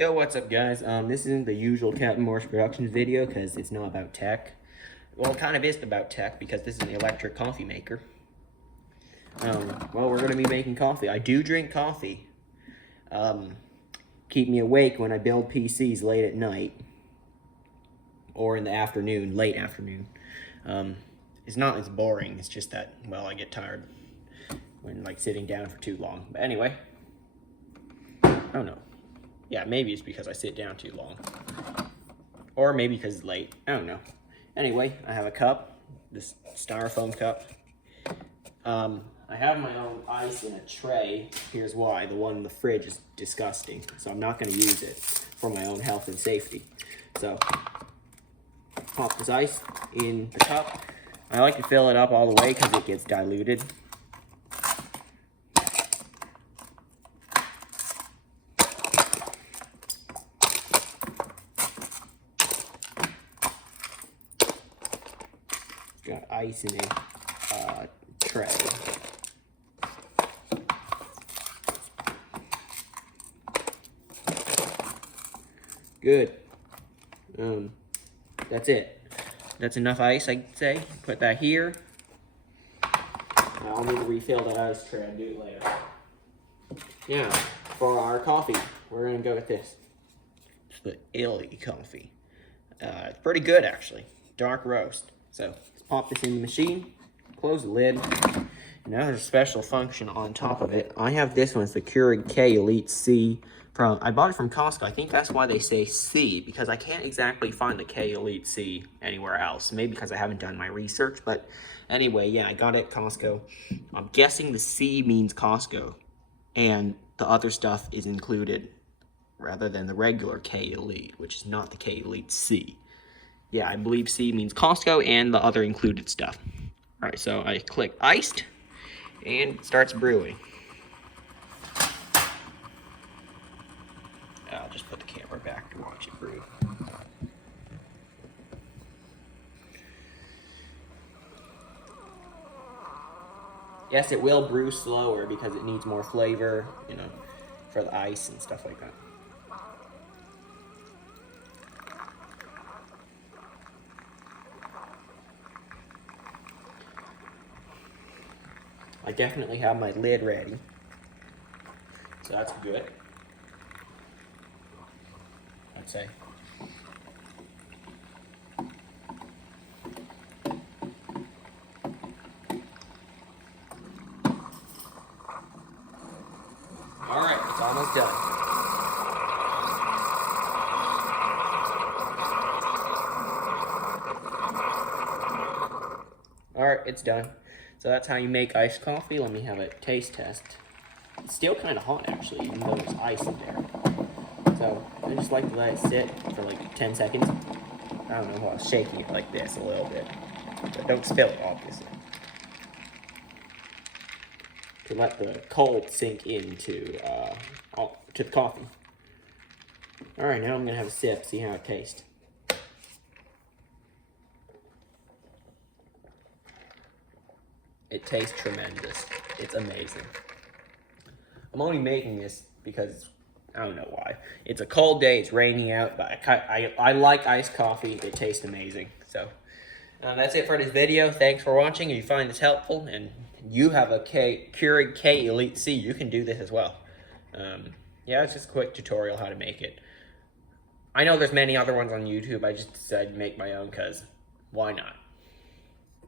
Yo, what's up, guys? This isn't the usual Captain Morse Productions video because it's not about tech. Well, it kind of is about tech because this is an electric coffee maker. Well, we're going to be making coffee. I do drink coffee. Keep me awake when I build PCs late at night. Or in the afternoon, late afternoon. It's not as boring, it's just that, well, I get tired when, like, sitting down for too long. But anyway, I don't know. Yeah, maybe it's because I sit down too long. Or maybe because it's late. I don't know. Anyway, I have a cup. This styrofoam cup. I have my own ice in a tray. Here's why. The one in the fridge is disgusting. So I'm not going to use it for my own health and safety. So, pop this ice in the cup. I like to fill it up all the way because it gets diluted. Got ice in a tray. Good. That's it. That's enough ice, I'd say. Put that here. I'll need to refill that ice tray. I'll do it later. Yeah, for our coffee, we're gonna go with this. It's the Elite coffee. It's pretty good, actually. Dark roast. So let's pop this in the machine. Close the lid. Now there's a special function on top of it. I have this one. It's the Keurig Elite C. I bought it from Costco. I think that's why they say C, because I can't exactly find the K Elite C anywhere else. Maybe because I haven't done my research, but anyway, yeah, I got it at Costco. I'm guessing the C means Costco, and the other stuff is included rather than the regular K Elite, which is not the K Elite C. Yeah, I believe C means Costco and the other included stuff. All right, so I click iced, and it starts brewing. I'll just put the camera back to watch it brew. Yes, it will brew slower because it needs more flavor, you know, for the ice and stuff like that. I definitely have my lid ready, so that's good, I'd say. All right, it's almost done. All right, it's done. So that's how you make iced coffee. Let me have a taste test. It's still kind of hot, actually, even though there's ice in there. So I just like to let it sit for like 10 seconds. I don't know, I was shaking it like this a little bit. But don't spill it, obviously. To let the cold sink into to the coffee. All right, now I'm gonna have a sip, see how it tastes. It tastes tremendous. It's amazing. I'm only making this because I don't know why. It's a cold day, it's raining out, but I like iced coffee. It tastes amazing. So that's it for this video. Thanks for watching. If you find this helpful and you have a Keurig K Elite C, you can do this as well. Yeah, it's just a quick tutorial how to make it. I know there's many other ones on YouTube. I just decided to make my own because why not?